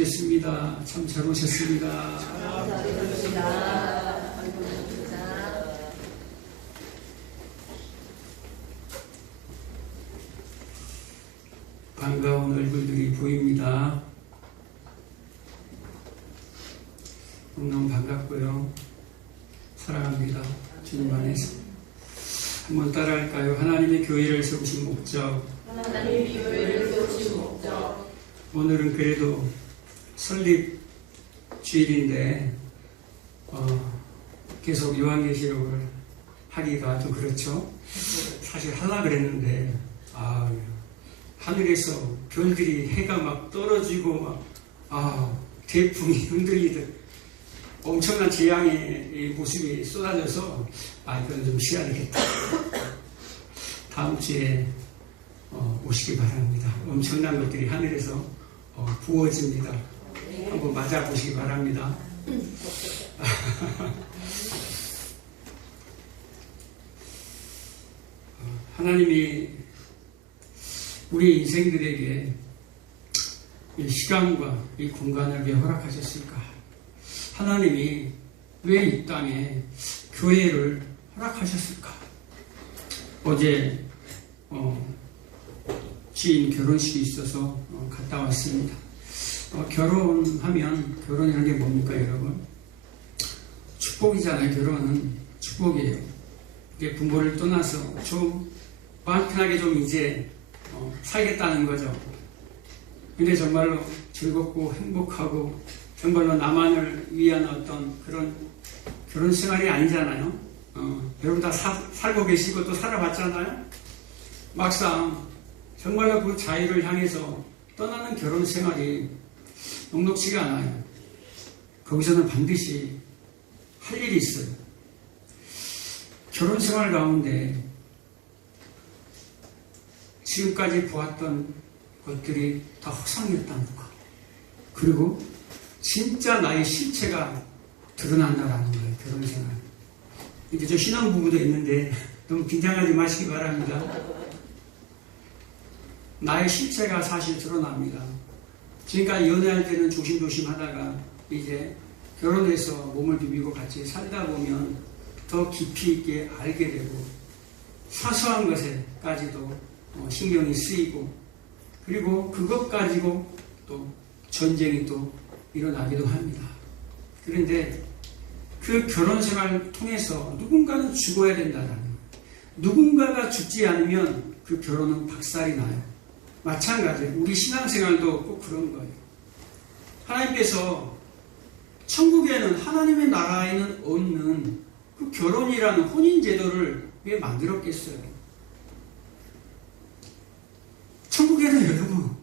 뵙겠습니다. 참 잘 오셨습니다. 반가운 얼굴들이 보입니다. 너무 반갑고요. 사랑합니다. 주님 안에서. 한번 따라할까요? 하나님의 교회를 세우신 목적. 하나님의 교회를 세우신 목적. 오늘은 그래도 설립 주일인데 계속 요한계시록을 하기가 좀 그렇죠. 사실 하려고 그랬는데 하늘에서 별들이 해가 막 떨어지고 태풍이 흔들리듯 엄청난 재앙의 모습이 쏟아져서 이건 좀 쉬어야겠다. 다음 주에 오시기 바랍니다. 엄청난 것들이 하늘에서 부어집니다. 한번 맞아보시기 바랍니다. 하나님이 우리 인생들에게 이 시간과 이 공간을 왜 허락하셨을까? 하나님이 왜 이 땅에 교회를 허락하셨을까? 어제 지인 결혼식이 있어서 갔다 왔습니다. 결혼이라는 게 뭡니까, 여러분? 축복이잖아요. 결혼은 축복이에요. 이게 부모를 떠나서 좀 마음 편하게 좀 이제 살겠다는 거죠. 근데 정말로 즐겁고 행복하고 정말로 나만을 위한 어떤 그런 결혼 생활이 아니잖아요. 여러분 다 살고 계시고 또 살아봤잖아요. 막상 정말로 그 자유를 향해서 떠나는 결혼 생활이 녹록지가 않아요. 거기서는 반드시 할 일이 있어요. 결혼 생활 가운데 지금까지 보았던 것들이 다 허상이었다는 것. 그리고 진짜 나의 실체가 드러난다라는 거예요. 결혼 생활. 이제 저 신혼부부도 있는데 너무 긴장하지 마시기 바랍니다. 나의 실체가 사실 드러납니다. 지금까지 연애할 때는 조심조심 하다가 이제 결혼해서 몸을 비비고 같이 살다 보면 더 깊이 있게 알게 되고 사소한 것에까지도 신경이 쓰이고 그리고 그것 가지고 또 전쟁이 또 일어나기도 합니다. 그런데 그 결혼 생활을 통해서 누군가는 죽어야 된다는 거예요. 누군가가 죽지 않으면 그 결혼은 박살이 나요. 마찬가지예요. 우리 신앙생활도 꼭 그런 거예요. 하나님께서 천국에는 하나님의 나라에는 없는 그 결혼이라는 혼인제도를 왜 만들었겠어요? 천국에는 여러분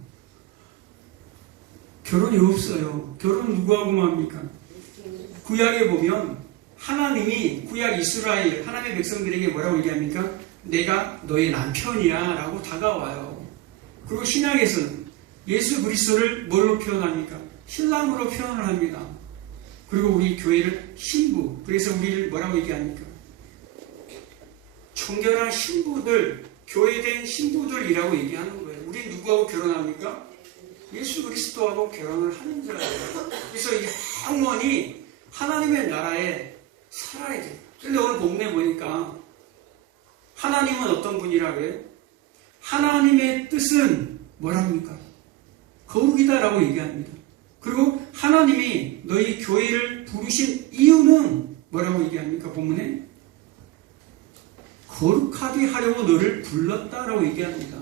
결혼이 없어요. 결혼 누구하고 합니까? 구약에 보면 하나님이 구약 이스라엘 하나님의 백성들에게 뭐라고 얘기합니까? 내가 너의 남편이야 라고 다가와요. 그리고 신약에서는 예수 그리스도를 뭘로 표현합니까? 신랑으로 표현을 합니다. 그리고 우리 교회를 신부, 그래서 우리를 뭐라고 얘기합니까? 청결한 신부들, 교회된 신부들이라고 얘기하는 거예요. 우리 누구하고 결혼합니까? 예수 그리스도하고 결혼을 하는 자예요. 그래서 이 영원히 하나님의 나라에 살아야 돼요. 그런데 오늘 본문에 보니까 하나님은 어떤 분이라고 해요? 하나님의 뜻은 뭐랍니까? 거룩이다라고 얘기합니다. 그리고 하나님이 너희 교회를 부르신 이유는 뭐라고 얘기합니까? 본문에 거룩하게 하려고 너를 불렀다라고 얘기합니다.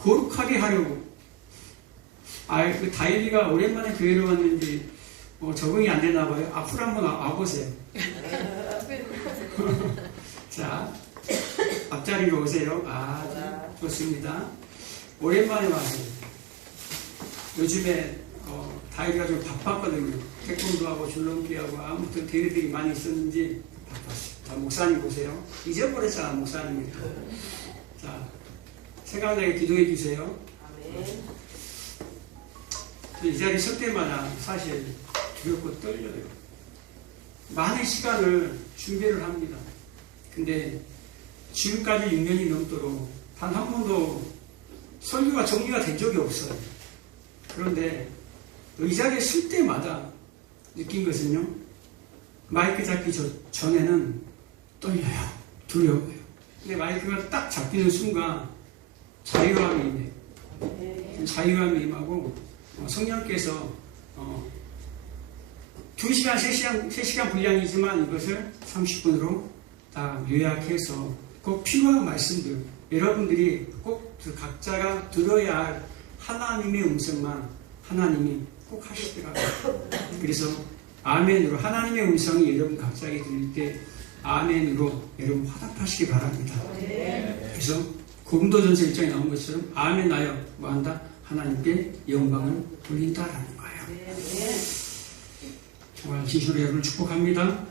거룩하게 하려고. 그 다일리가 오랜만에 교회를 왔는지 적응이 안 되나 봐요. 앞으로 한번 와보세요. 자, 앞자리로 오세요. 좋습니다. 오랜만에 와서 요즘에 다이가 좀 바빴거든요. 태권도 하고 줄넘기 하고 아무튼 대리들이 많이 있었는지 바빴어요. 자, 목사님 보세요. 잊어버렸잖아, 목사님이. 자, 생각나게 기도해 주세요. 이 자리 설 때마다 사실 두렵고 떨려요. 많은 시간을 준비를 합니다. 근데 지금까지 6년이 넘도록 단 한 번도 설교가 정리가 된 적이 없어요. 그런데 이 자리에 설 때마다 느낀 것은요, 마이크 잡기 전에는 떨려요, 두려워요. 근데 마이크가 딱 잡히는 순간 자유함이 임해요. 자유함이 임하고 성령께서 2시간, 3시간 분량이지만 이것을 30분으로 다 요약해서 꼭 필요한 말씀들, 여러분들이 꼭 각자가 들어야 할 하나님의 음성만 하나님이 꼭 하시더라고요. 그래서 아멘으로 하나님의 음성이 여러분 각자에게 들릴 때 아멘으로 여러분 화답하시기 바랍니다. 그래서 고린도전서 1장에 나온 것처럼 아멘하여 뭐한다? 하나님께 영광을 돌린다라는 거예요. 정말 진심으로 여러분을 축복합니다.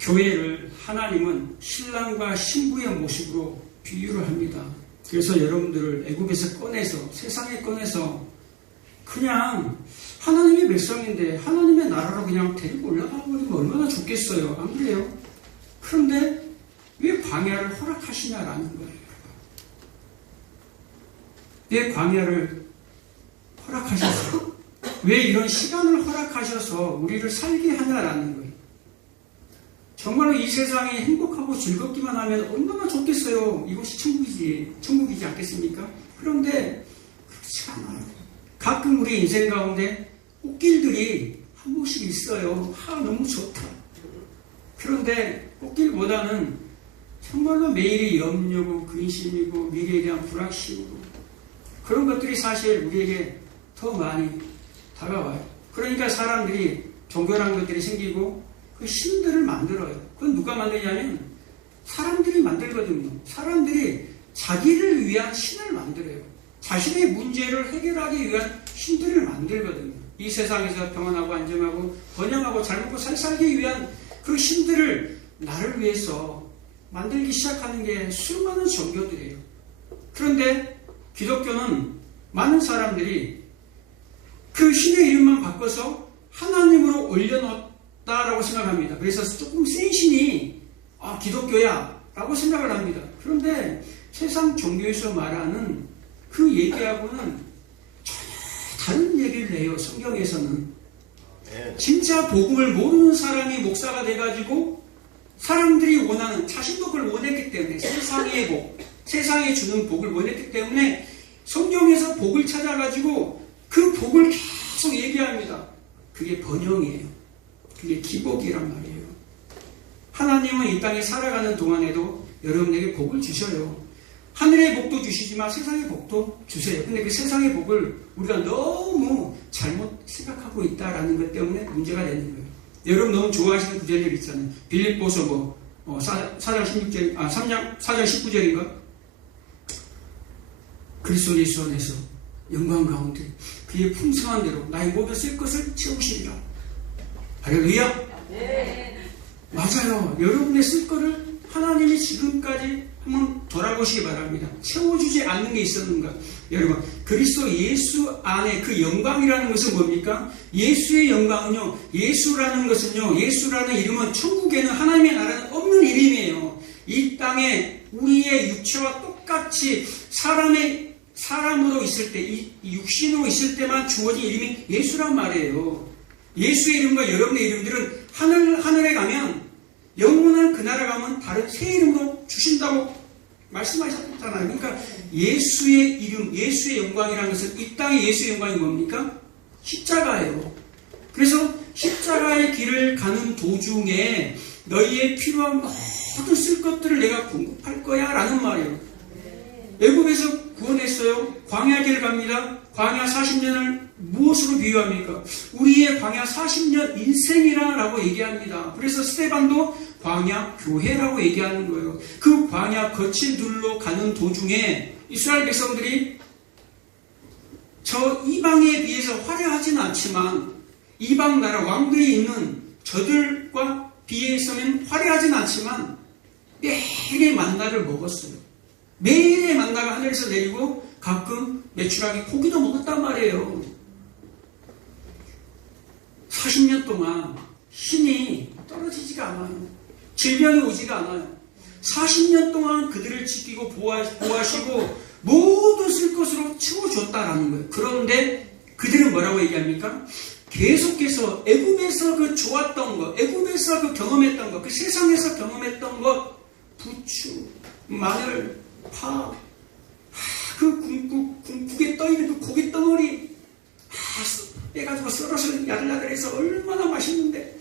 교회를 하나님은 신랑과 신부의 모습으로 비유를 합니다. 그래서 여러분들을 애굽에서 꺼내서 세상에 꺼내서 그냥 하나님의 백성인데 하나님의 나라로 그냥 데리고 올라가 버리면 얼마나 좋겠어요. 안 그래요? 그런데 왜 광야를 허락하시냐라는 거예요. 왜 광야를 허락하셔서 왜 이런 시간을 허락하셔서 우리를 살게 하냐라는 거예요. 정말로 이 세상이 행복하고 즐겁기만 하면 얼마나 좋겠어요. 이것이 천국이지 않겠습니까? 그런데 그렇지 않아요. 가끔 우리 인생 가운데 꽃길들이 한 번씩 있어요. 너무 좋다. 그런데 꽃길보다는 정말로 매일이 염려고 근심이고 미래에 대한 불확실이고 그런 것들이 사실 우리에게 더 많이 다가와요. 그러니까 사람들이 종교라는 것들이 생기고 그 신들을 만들어요. 그건 누가 만드냐면 사람들이 만들거든요. 사람들이 자기를 위한 신을 만들어요. 자신의 문제를 해결하기 위한 신들을 만들거든요. 이 세상에서 평안하고 안정하고 번영하고 잘 먹고 살기 위한 그 신들을 나를 위해서 만들기 시작하는 게 수많은 종교들이에요. 그런데 기독교는 많은 사람들이 그 신의 이름만 바꿔서 하나님으로 올려놓았다라고 생각합니다. 그래서 조금 센 신이 기독교야 라고 생각을 합니다. 그런데 세상 종교에서 말하는 그 얘기하고는 전혀 다른 얘기를 해요. 성경에서는 진짜 복음을 모르는 사람이 목사가 돼가지고 사람들이 원하는 자신도 그걸 원했기 때문에 세상의 복, 세상에 주는 복을 원했기 때문에 성경에서 복을 찾아가지고 그 복을 계속 얘기합니다. 그게 번영이에요. 그게 기복이란 말이에요. 하나님은 이 땅에 살아가는 동안에도 여러분에게 복을 주셔요. 하늘의 복도 주시지만 세상의 복도 주세요. 근데 그 세상의 복을 우리가 너무 잘못 생각하고 있다라는 것 때문에 문제가 되는 거예요. 여러분 너무 좋아하시는 구절들 있잖아요. 빌립보서 4장 16절, 4장 19절인가? 그리스도 예수 안에서 영광 가운데 그의 풍성한 대로 나의 모든 쓸 것을 채우시리라. 할렐루야. 네. 맞아요. 여러분의 쓸 것을 하나님이 지금까지 한번 돌아보시기 바랍니다. 채워주지 않는 게 있었는가? 여러분, 그리스도 예수 안에 그 영광이라는 것은 뭡니까? 예수의 영광은요, 예수라는 이름은 천국에는 하나님의 나라는 없는 이름이에요. 이 땅에 우리의 육체와 똑같이 사람으로 있을 때, 이 육신으로 있을 때만 주어진 이름이 예수란 말이에요. 예수의 이름과 여러분의 이름들은 하늘에 가면 영원한 그 나라 가면 다른 새 이름으로 주신다고 말씀하셨잖아요. 그러니까 예수의 이름, 예수의 영광이라는 것은 이 땅의 예수의 영광이 뭡니까? 십자가예요. 그래서 십자가의 길을 가는 도중에 너희의 필요한 모든 쓸 것들을 내가 공급할 거야 라는 말이에요. 애굽에서 구원했어요. 광야 길을 갑니다. 광야 40년을 무엇으로 비유합니까? 우리의 광야 40년 인생이라고 얘기합니다. 그래서 스데반도 광야 교회라고 얘기하는 거예요. 그 광야 거친 들로 가는 도중에 이스라엘 백성들이 저 이방에 비해서 화려하지는 않지만 이방 나라 왕들이 있는 저들과 비해서는 화려하지는 않지만 매일의 만나를 먹었어요. 매일의 만나가 하늘에서 내리고 가끔 메추라기 고기도 먹었단 말이에요. 40년 동안 신이 떨어지지가 않아요. 질병이 오지가 않아요. 40년 동안 그들을 지키고 보호하시고 모든 쓸 것으로 채워줬다라는 거예요. 그런데 그들은 뭐라고 얘기합니까? 계속해서 애굽에서 그 좋았던 것, 애굽에서 그 경험했던 것, 그 세상에서 경험했던 것, 부추, 마늘, 파, 그 국에 떠있는 그 고기 덩어리, 빼가지고 썰어서 야들야들해서 얼마나 맛있는데,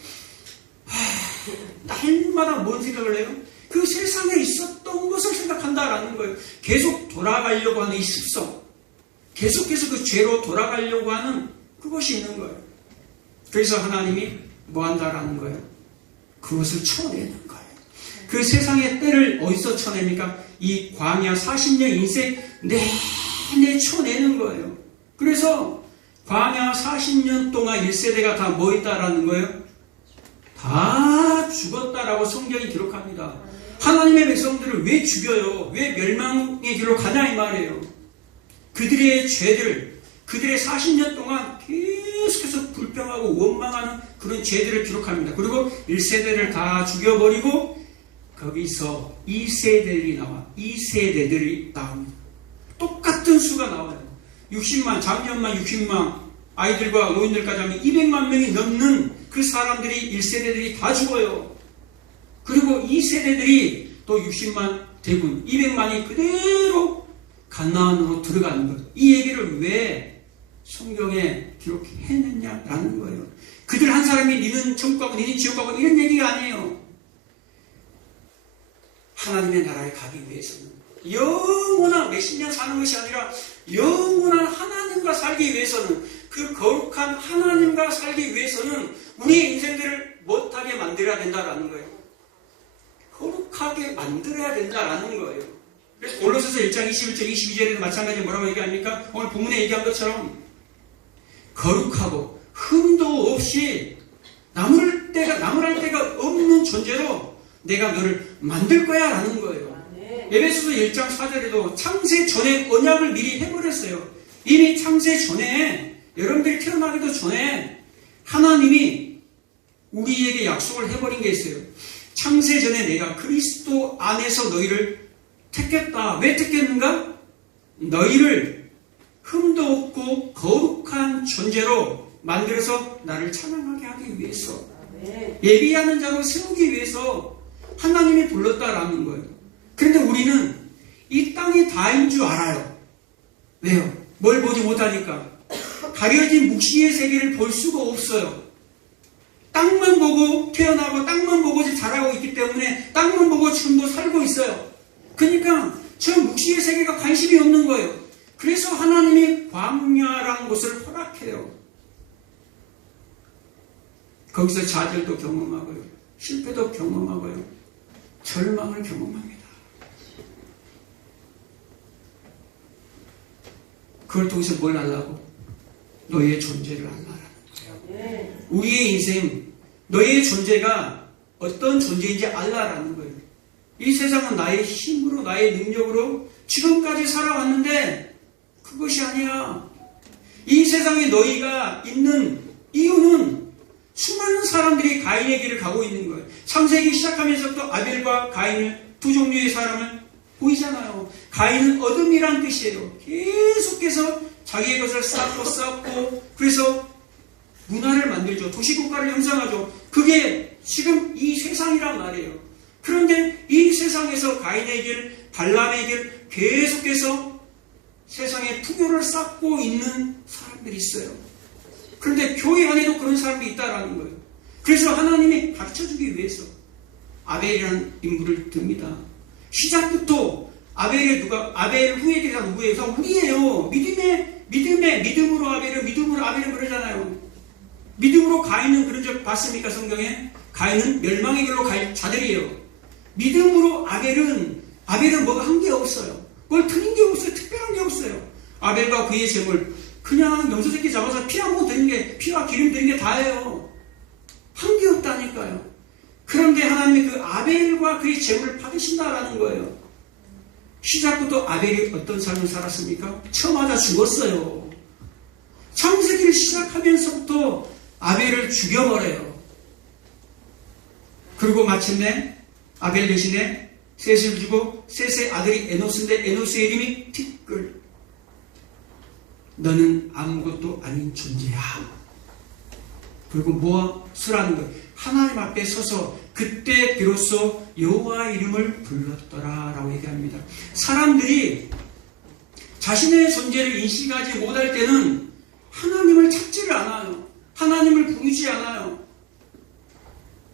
날마다 뭔 생각을 해요? 그 세상에 있었던 것을 생각한다라는 거예요. 계속 돌아가려고 하는 이 습성, 계속해서 그 죄로 돌아가려고 하는 그것이 있는 거예요. 그래서 하나님이 뭐 한다라는 거예요? 그것을 쳐내는 거예요. 그 세상의 때를 어디서 쳐냅니까? 이 광야 40년 인생 내내 쳐내는 거예요. 그래서 광야 40년 동안 1세대가 다 뭐 있다라는 거예요? 다 죽었다라고 성경이 기록합니다. 하나님의 백성들을 왜 죽여요? 왜 멸망의 길로 가냐 이 말이에요. 그들의 죄들, 그들의 40년 동안 계속해서 불평하고 원망하는 그런 죄들을 기록합니다. 그리고 1세대를 다 죽여버리고 거기서 2세대들이 나와 2세대들이 나옵니다. 똑같은 수가 나와요. 60만, 작년만 60만 아이들과 노인들까지 하면 200만 명이 넘는 그 사람들이 1세대들이 다 죽어요. 그리고 2세대들이 또 60만 대군 200만이 그대로 가나안으로 들어가는 것. 이 얘기를 왜 성경에 기록해냈냐라는 거예요. 그들 한 사람이 니는 천국 가고 니는 지옥 가고 이런 얘기가 아니에요. 하나님의 나라에 가기 위해서는 영원한 몇십 년 사는 것이 아니라 영원한 하나님과 살기 위해서는, 그 거룩한 하나님과 살기 위해서는 우리의 인생들을 못하게 만들어야 된다라는 거예요. 거룩하게 만들어야 된다라는 거예요. 그래서 골로새서 1장 21절 22절에도 마찬가지로 뭐라고 얘기합니까? 오늘 본문에 얘기한 것처럼 거룩하고 흠도 없이 나무랄 데가 없는 존재로 내가 너를 만들 거야 라는 거예요. 에베소서 1장 4절에도 창세 전에 언약을 미리 해버렸어요. 이미 창세 전에, 여러분들이 태어나기도 전에 하나님이 우리에게 약속을 해버린 게 있어요. 창세 전에 내가 그리스도 안에서 너희를 택했다. 왜 택했는가? 너희를 흠도 없고 거룩한 존재로 만들어서 나를 찬양하게 하기 위해서, 예비하는 자로 세우기 위해서 하나님이 불렀다라는 거예요. 그런데 우리는 이 땅이 다인 줄 알아요. 왜요? 뭘 보지 못하니까. 가려진 묵시의 세계를 볼 수가 없어요. 땅만 보고 태어나고 땅만 보고 자라고 있기 때문에 땅만 보고 지금도 살고 있어요. 그러니까 저 묵시의 세계가 관심이 없는 거예요. 그래서 하나님이 광야라는 곳을 허락해요. 거기서 좌절도 경험하고요, 실패도 경험하고요, 절망을 경험합니다. 그걸 통해서 뭘 하려고? 너의 존재를 알라라는 거예요. 우리의 인생, 너의 존재가 어떤 존재인지 알라라는 거예요. 이 세상은 나의 힘으로, 나의 능력으로 지금까지 살아왔는데 그것이 아니야. 이 세상에 너희가 있는 이유는 수많은 사람들이 가인의 길을 가고 있는 거예요. 창세기 시작하면서부터 아벨과 가인을, 두 종류의 사람을 보이잖아요. 가인은 어둠이란 뜻이에요. 계속해서 자기의 것을 쌓고 그래서 문화를 만들죠. 도시국가를 형성하죠. 그게 지금 이 세상이란 말이에요. 그런데 이 세상에서 가인의 길, 발람의 길 계속해서 세상에 풍요를 쌓고 있는 사람들이 있어요. 그런데 교회 안에도 그런 사람들이 있다라는 거예요. 그래서 하나님이 가르쳐주기 위해서 아벨이라는 인물을 듭니다. 시작부터 아벨 후예들이 다 누구예요? 다 우리예요. 믿음으로 아벨은, 믿음으로 아벨은 그러잖아요. 믿음으로 가인은 그런 적 봤습니까? 성경에? 가인은 멸망의 길로 갈 자들이에요. 믿음으로 아벨은 뭐가 한 게 없어요. 뭘 틀린 게 없어요. 특별한 게 없어요. 아벨과 그의 제물, 그냥 염소새끼 잡아서 피 한 번 드는 게, 피와 기름 드는 게 다예요. 한 게 없다니까요. 그런데 하나님이 그 아벨과 그의 제물을 받으신다라는 거예요. 시작부터 아벨이 어떤 삶을 살았습니까? 쳐맞아 죽었어요. 창세기를 시작하면서부터 아벨을 죽여버려요. 그리고 마침내 아벨 대신에 셋을 주고 셋의 아들이 에노스인데 에노스의 이름이 티끌. 너는 아무것도 아닌 존재야. 그리고 무엇을 거예요? 하나님 앞에 서서 그때 비로소 여호와의 이름을 불렀더라 라고 얘기합니다. 사람들이 자신의 존재를 인식하지 못할 때는 하나님을 찾지를 않아요. 하나님을 부르지 않아요.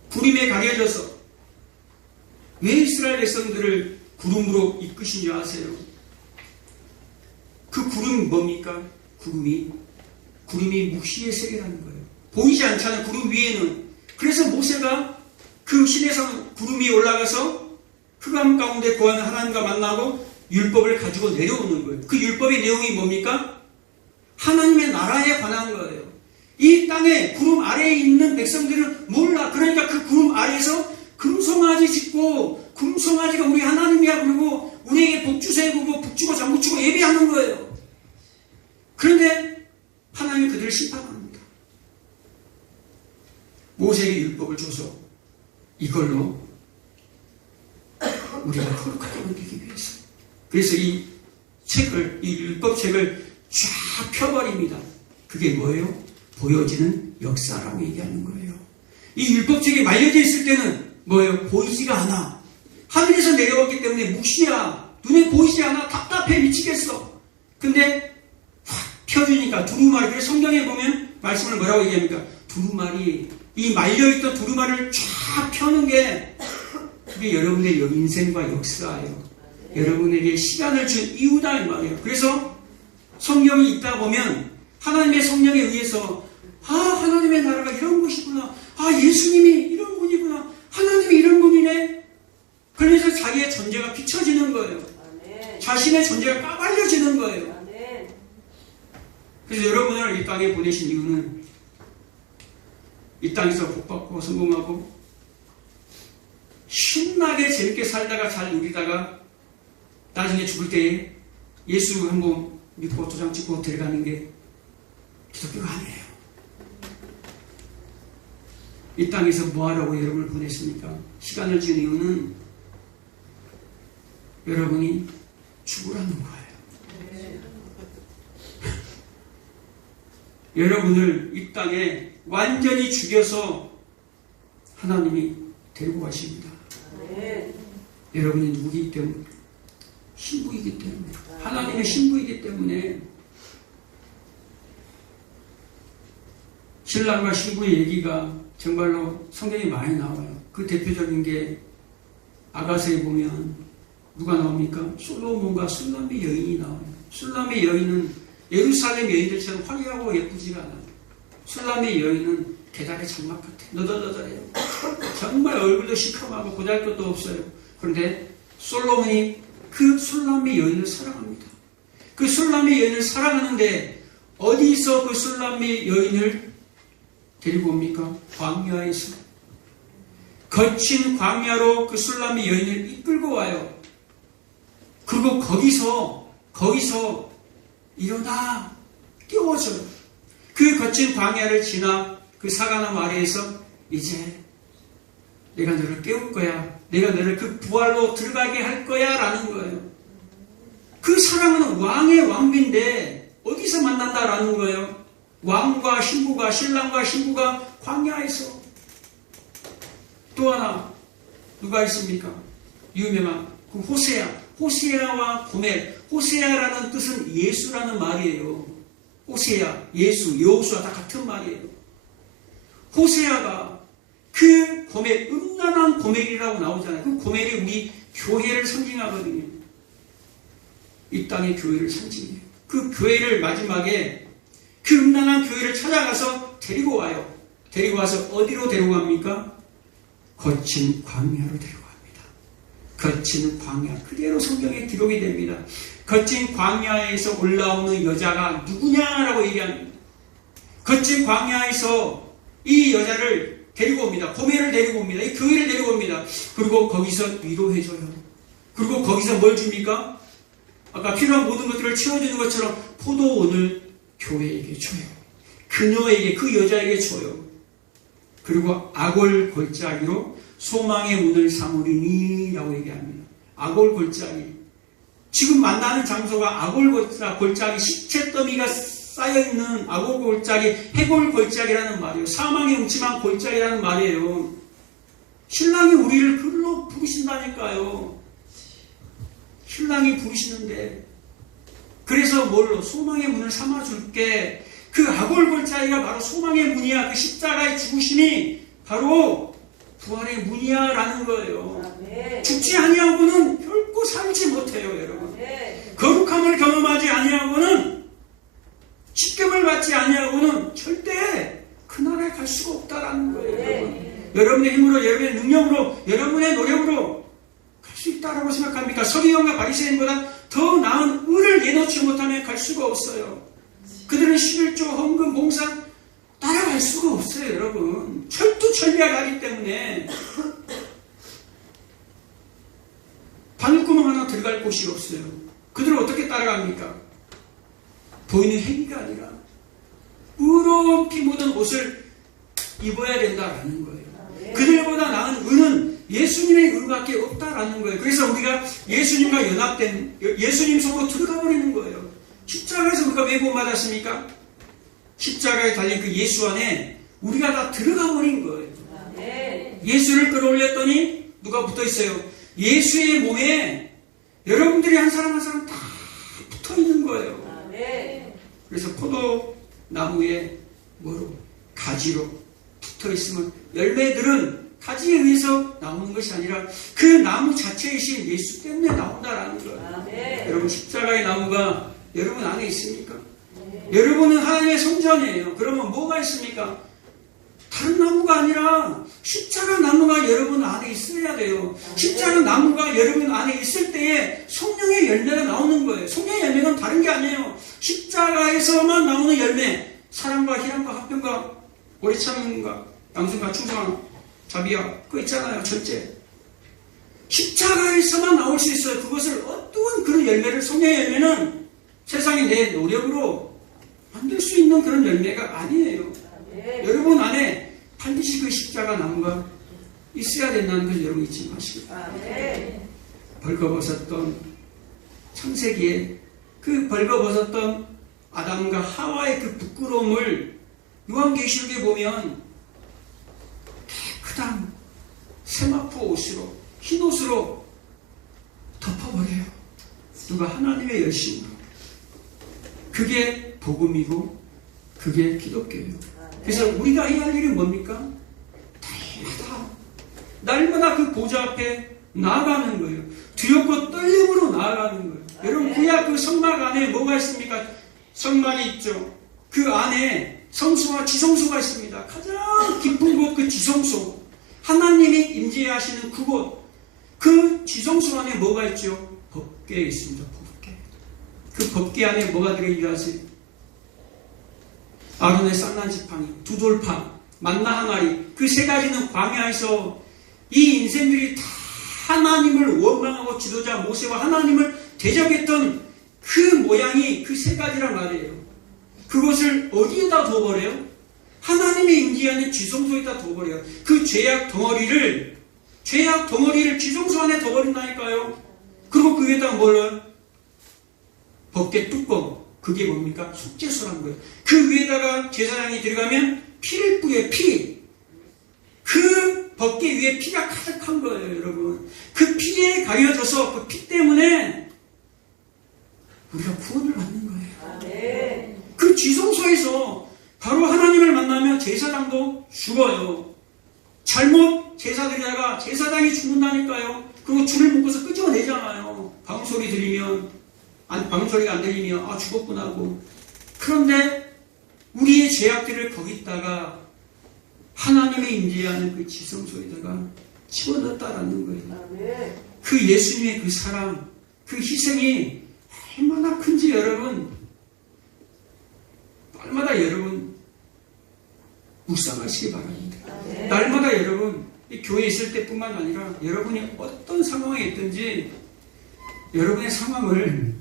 구름에 가려져서 왜 이스라엘 백성들을 구름으로 이끄신 줄 아세요? 그 구름이 뭡니까? 구름이 묵시의 세계라는 거예요. 보이지 않잖아요. 구름 위에는. 그래서 모세가 그 시내산 구름이 올라가서 흑암 가운데 거하는 하나님과 만나고 율법을 가지고 내려오는 거예요. 그 율법의 내용이 뭡니까? 하나님의 나라에 관한 거예요. 이 땅에 구름 아래에 있는 백성들은 몰라. 그러니까 그 구름 아래에서 금송아지 짓고 금송아지가 우리 하나님이야 그러고 우리에게 복주세 그고 북주고 장구치고 예배하는 거예요. 그런데 하나님이 그들을 심판합니다. 모세에게 율법을 줘서 이걸로 우리가 거룩하게 넘기기 위해서. 그래서 이 율법책을 쫙 펴버립니다. 그게 뭐예요? 보여지는 역사라고 얘기하는 거예요. 이 율법책이 말려져 있을 때는 뭐예요? 보이지가 않아. 하늘에서 내려왔기 때문에 묵시야. 눈에 보이지 않아. 답답해 미치겠어. 근데 확 펴주니까 두루마리. 그래서 성경에 보면 말씀을 뭐라고 얘기합니까? 두루마리. 이 말려있던 두루마리를 쫙 펴는 게 그게 여러분의 인생과 역사예요. 여러분에게 시간을 준 이유다 이 말이에요. 그래서 성경이 있다 보면 하나님의 성령에 의해서 하나님의 나라가 이런 곳이구나. 예수님이 이런 분이구나. 하나님이 이런 분이네. 그래서 자기의 존재가 비춰지는 거예요. 자신의 존재가 까발려지는 거예요. 그래서 여러분을 이 땅에 보내신 이유는 이 땅에서 복받고 성공하고 신나게 재밌게 살다가 잘 누리다가 나중에 죽을 때에 예수 한번 믿고 도장 찍고 들어가는 게 기독교가 아니에요. 이 땅에서 뭐하라고 여러분을 보냈습니까? 시간을 준 이유는 여러분이 죽으라는 거예요. 여러분을 이 땅에 완전히 죽여서 하나님이 데리고 가십니다. 여러분이 누구이기 때문에? 신부이기 때문에. 하나님의 신부이기 때문에. 신랑과 신부의 얘기가 정말로 성경에 많이 나와요. 그 대표적인 게 아가서에 보면 누가 나옵니까? 솔로몬과 술람의 여인이 나와요. 술람의 여인은 예루살렘 여인들처럼 화려하고 예쁘지가 않아요. 술람의 여인은 계단의 장막 같아. 너덜너덜해요. 정말 얼굴도 시커멓고 보잘것도 없어요. 그런데 솔로몬이 그 술람의 여인을 사랑합니다. 그 술람의 여인을 사랑하는데 어디서 그 술람의 여인을 데리고 옵니까? 광야에서. 거친 광야로 그 술람의 여인을 이끌고 와요. 그리고 거기서 일어나 깨워줘요. 그 거친 광야를 지나 그 사과나무 아래에서 이제 내가 너를 깨울 거야. 내가 너를 그 부활로 들어가게 할 거야 라는 거예요. 그 사랑은 왕의 왕비인데 어디서 만난다라는 거예요. 왕과 신부가, 신랑과 신부가 광야에서. 또 하나 누가 있습니까? 유명한 그 호세아와 고멜. 호세아라는 뜻은 예수라는 말이에요. 호세아, 예수, 여호수아 다 같은 말이에요. 호세아가 그 고멜, 음란한 고멜이라고 나오잖아요. 그 고멜이 우리 교회를 상징하거든요. 이 땅의 교회를 상징해요. 그 교회를 마지막에 그 음란한 교회를 찾아가서 데리고 와요. 데리고 와서 어디로 데리고 갑니까? 거친 광야로 데리고 갑니다. 거친 광야. 그대로 성경에 기록이 됩니다. 거친 광야에서 올라오는 여자가 누구냐라고 얘기합니다. 거친 광야에서 이 여자를 데리고 옵니다. 고멜을 데리고 옵니다. 이 교회를 데리고 옵니다. 그리고 거기서 위로해줘요. 그리고 거기서 뭘 줍니까? 아까 필요한 모든 것들을 채워주는 것처럼 포도원을 교회에게 줘요. 그녀에게, 그 여자에게 줘요. 그리고 악을 골짜기로 소망의 문을 삼으리니 라고 얘기합니다. 아골 골짜기. 지금 만나는 장소가 아골 골짜기, 시체 더미가 쌓여있는 아골 골짜기, 해골 골짜기라는 말이에요. 사망의 음침한 골짜기라는 말이에요. 신랑이 우리를 그걸로 부르신다니까요. 신랑이 부르시는데, 그래서 뭘로? 소망의 문을 삼아줄게. 그 아골 골짜기가 바로 소망의 문이야. 그 십자가의 죽으심이 바로 부활의 문이야 라는 거예요. 죽지 아니하고는 결코 살지 못해요, 여러분. 거룩함을 경험하지 아니하고는, 십계명을 받지 아니하고는 절대 그 나라에 갈 수가 없다라는 거예요, 여러분. 여러분의 힘으로, 여러분의 능력으로, 여러분의 노력으로 갈 수 있다라고 생각합니까? 서기관과 바리새인보다 더 나은 의를 내놓지 못하면 갈 수가 없어요. 그들은 11조, 헌금, 봉사 따라갈 수가 없어요, 여러분. 철두철미하게 하기 때문에 바늘구멍 하나 들어갈 곳이 없어요. 그들은 어떻게 따라갑니까? 보이는 행위가 아니라 의로운 피 묻은 옷을 입어야 된다라는 거예요. 그들보다 나은 의는 예수님의 의밖에 없다라는 거예요. 그래서 우리가 예수님과 연합된, 예수님 속으로 들어가 버리는 거예요. 십자가에서 우리가 왜 구원받았습니까? 십자가에 달린 그 예수 안에 우리가 다 들어가 버린 거예요. 예수를 끌어올렸더니 누가 붙어 있어요? 예수의 몸에 여러분들이 한 사람 한 사람 다 붙어 있는 거예요. 그래서 포도나무에 뭐로? 가지로 붙어 있으면 열매들은 가지에 의해서 나오는 것이 아니라 그 나무 자체이신 예수 때문에 나온다라는 거예요. 여러분, 십자가의 나무가 여러분 안에 있습니까? 여러분은 하나님의 성전이에요. 그러면 뭐가 있습니까? 다른 나무가 아니라 십자가 나무가 여러분 안에 있어야 돼요. 십자가 나무가 여러분 안에 있을 때에 성령의 열매가 나오는 거예요. 성령의 열매는 다른 게 아니에요. 십자가에서만 나오는 열매, 사랑과 희랑과 화평과 오래 참음과 양순과 충성과 자비와 그거 있잖아요. 절제. 십자가에서만 나올 수 있어요. 그것을 어떠한 그런 열매를, 성령의 열매는 세상에 내 노력으로 만들 수 있는 그런 열매가 아니에요. 여러분 안에 반드시 그 십자가 나무가 있어야 된다는 것을 여러분 잊지 마시고, 벌거벗었던 창세기에 그 벌거벗었던 아담과 하와의 그 부끄러움을 요한계시록에 보면 깨끗한 세마포 옷으로, 흰 옷으로 덮어버려요. 누가? 하나님의 열심으로. 그게 복음이고 그게 기독교예요. 그래서 우리가 해야 할 일이 뭡니까? 날마다 그 보좌 앞에 나아가는 거예요. 두렵고 떨림으로 나아가는 거예요. 여러분, 구약 그 성막 안에 뭐가 있습니까? 성막이 있죠. 그 안에 성소와 지성소가 있습니다. 가장 깊은 곳, 그 지성소. 하나님이 임재하시는 그곳. 그 지성소 안에 뭐가 있죠? 법궤 있습니다. 법궤. 그 법궤 안에 뭐가 들어있는지 아세요? 아론의 쌍난 지팡이, 두 돌파, 만나 항아리. 그 세 가지는 광야에서 이 인생들이 다 하나님을 원망하고 지도자 모세와 하나님을 대적했던 그 모양이 그 세 가지란 말이에요. 그것을 어디에다 둬버려요? 하나님의 임재하는 지성소에다 둬버려요. 그 죄악 덩어리를 지성소 안에 둬버린다니까요. 그리고 그 위에다 뭘? 법궤 뚜껑. 그게 뭡니까? 속죄소란 거예요. 그 위에다가 제사장이 들어가면 피를 뿌려요. 피. 그 법궤 위에 피가 가득한 거예요, 여러분. 그 피에 가려져서 그 피 때문에 우리가 구원을 받는 거예요. 그 지성소에서 바로 하나님을 만나면 제사장도 죽어요. 잘못 제사 드리다가 제사장이 죽는다니까요. 그리고 줄을 묶어서 끄집어내잖아요. 방울소리 들리면, 방울소리가 안 들리면 죽었구나 하고. 그런데 우리의 죄악들을 거기다가 하나님의 임재하는 그 지성소에다가 집어넣었다라는 거예요. 그 예수님의 그 사랑, 그 희생이 얼마나 큰지 여러분, 날마다 여러분 묵상하시기 바랍니다. 날마다 여러분 교회에 있을 때뿐만 아니라 여러분이 어떤 상황에 있든지 여러분의 상황을,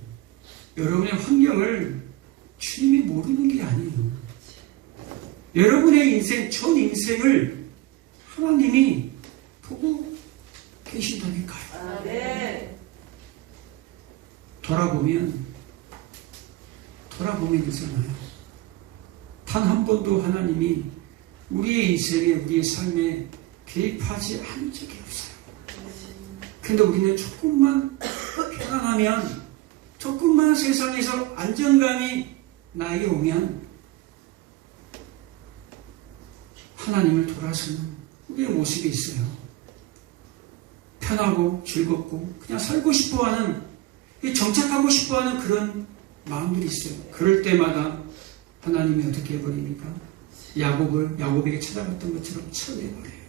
여러분의 환경을 주님이 모르는 게 아니에요. 여러분의 인생, 전 인생을 하나님이 보고 계신다니까요. 돌아보면 되잖아요. 단 한 번도 하나님이 우리의 인생에, 우리의 삶에 개입하지 않은 적이 없어요. 근데 우리는 조금만 편안하면, 조금만 세상에서 안정감이 나에게 오면 하나님을 돌아서는 우리의 모습이 있어요. 편하고 즐겁고 그냥 살고 싶어하는, 정착하고 싶어하는 그런 마음들이 있어요. 그럴 때마다 하나님이 어떻게 해버립니까? 야곱에게 찾아갔던 것처럼 쳐내버려요.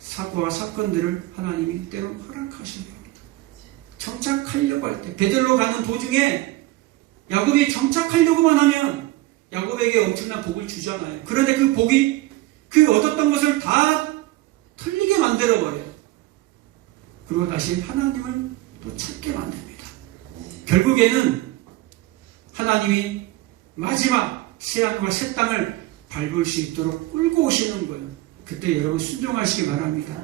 사고와 사건들을 하나님이 때론 허락하셔야 합니다. 정착하려고 할 때, 베들로 가는 도중에 야곱이 정착하려고만 하면 야곱에게 엄청난 복을 주잖아요. 그런데 그 복이 그 얻었던 것을 다 털리게 만들어버려요. 그리고 다시 하나님을 또 찾게 만듭니다. 결국에는 하나님이 마지막 새하늘과 새 땅을 밟을 수 있도록 끌고 오시는 거예요. 그때 여러분 순종하시기 바랍니다.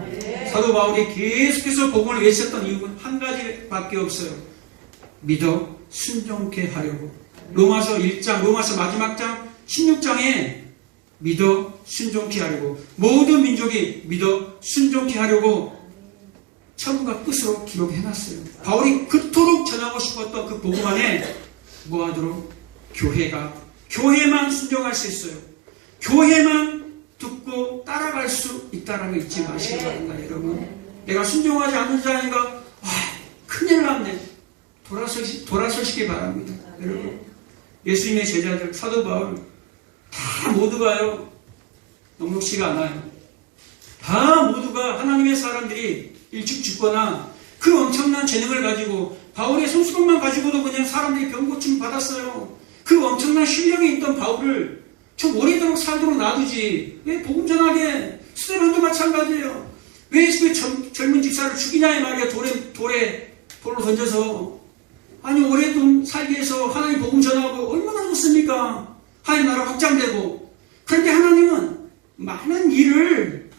사도 바울이 계속해서 복음을 외쳤던 이유는 한 가지밖에 없어요. 믿어 순종케 하려고. 로마서 1장, 로마서 마지막 장 16장에 믿어 순종케 하려고, 모든 민족이 믿어 순종케 하려고 처음과 끝으로 기록해놨어요. 바울이 그토록 전하고 싶었던 그 복음 안에 뭐하도록? 교회만 순종할 수 있어요. 교회만 듣고 따라갈 수 있다는 거 잊지 마시기 바랍니다. 여러분, 내가 순종하지 않는 자니까 큰일 났네. 돌아서시기 바랍니다. 여러분, 예수님의 제자들, 사도 바울 다 모두가요, 녹록지가 않아요. 다 모두가 하나님의 사람들이 일찍 죽거나 그 엄청난 재능을 가지고, 바울의 손수건만 가지고도 그냥 사람들이 병고침 받았어요. 그 엄청난 신령이 있던 바울을 좀 오래도록 살도록 놔두지, 왜 복음 전하게? 스데반도 마찬가지예요. 왜 그 젊은 집사를 죽이냐 이 말이야. 돌로 던져서. 아니, 오래도 살기 위해서 하나님 복음 전하고 얼마나 좋습니까? 하나님 나라 확장되고. 그런데 하나님은 많은 일을,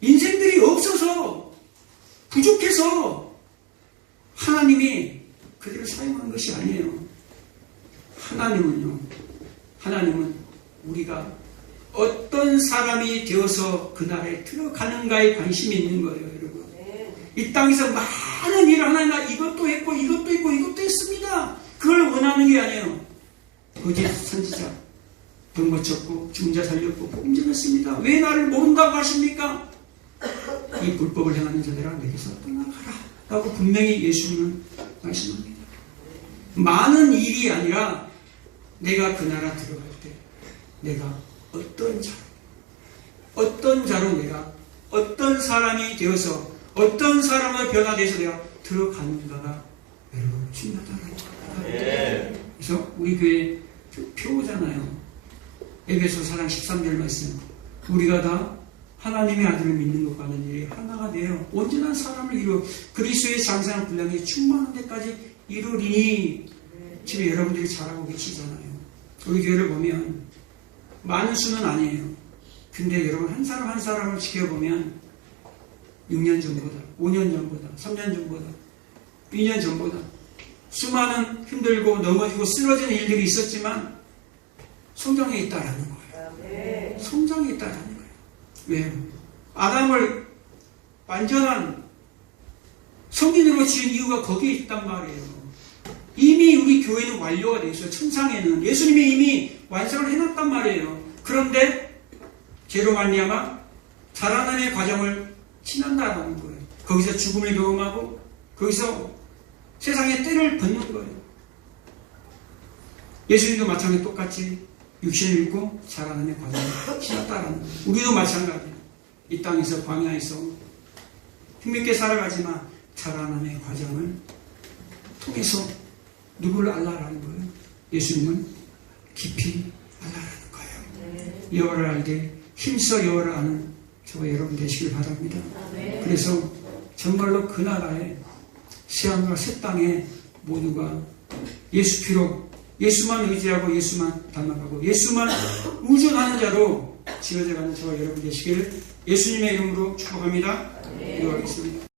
인생들이 없어서 부족해서 하나님이 그들을 사용한 것이 아니에요. 하나님은 우리가 어떤 사람이 되어서 그 나라에 들어가는가에 관심이 있는 거예요, 여러분. 이 땅에서 많은 일을 하나님, 나 이것도 했고 이것도 했습니다. 그걸 원하는 게 아니에요. 거짓 선지자, 병 고쳤고 죽은 자 살렸고 복음 전했습니다. 왜 나를 모른다고 하십니까? 이 불법을 행하는 자들아 내게서 떠나가라 라고 분명히 예수님은 말씀합니다. 많은 일이 아니라 내가 그 나라 들어갈 때 내가 어떤 자로 내가 어떤 사람이 되어서 어떤 사람의 변화돼서 내가 들어가는가가 여러분 중요하다는 거예요. 그래서 우리 교회 표잖아요. 에베소 4장 13절 말씀, 우리가 다 하나님의 아들을 믿는 것과는 일이 하나가 되어 온전한 사람을 이루어 그리스도의 장성한 분량에 충만한 데까지 이루리니. 지금 여러분들이 잘하고 계시잖아요. 우리 교회를 보면 많은 수는 아니에요. 근데 여러분 한 사람 한 사람을 지켜보면 6년 전보다, 5년 전보다, 3년 전보다, 2년 전보다 수많은 힘들고 넘어지고 쓰러지는 일들이 있었지만 성장에 있다라는 거예요. 성장에 있다라는 거예요. 왜요? 아담을 완전한 성인으로 지은 이유가 거기에 있단 말이에요. 이미 우리 교회는 완료가 되어 있어요. 천상에는 예수님이 이미 완성을 해놨단 말이에요. 그런데 죄로 말미암아 자라나는 과정을 지난다라는 거예요. 거기서 죽음을 경험하고 거기서 세상의 때를 벗는 거예요. 예수님도 마찬가지로 똑같이 육신을 입고 자라나는 과정을 지났다라는 거예요. 우리도 마찬가지예요. 이 땅에서 광야에서 힘있게 살아가지만 자라나는 과정을 통해서 누구를 알라라는 거예요? 예수님은 깊이 알라라는 거예요. 여호와를 알되 힘써 여호와를 아는 저와 여러분 되시길 바랍니다. 그래서 정말로 그 나라에 새하늘과 새 땅에 모두가 예수 피로, 예수만 의지하고 예수만 닮아가고 예수만 의존하는 자로 지어져가는 저와 여러분 되시길 예수님의 이름으로 축복합니다. 기도하겠습니다.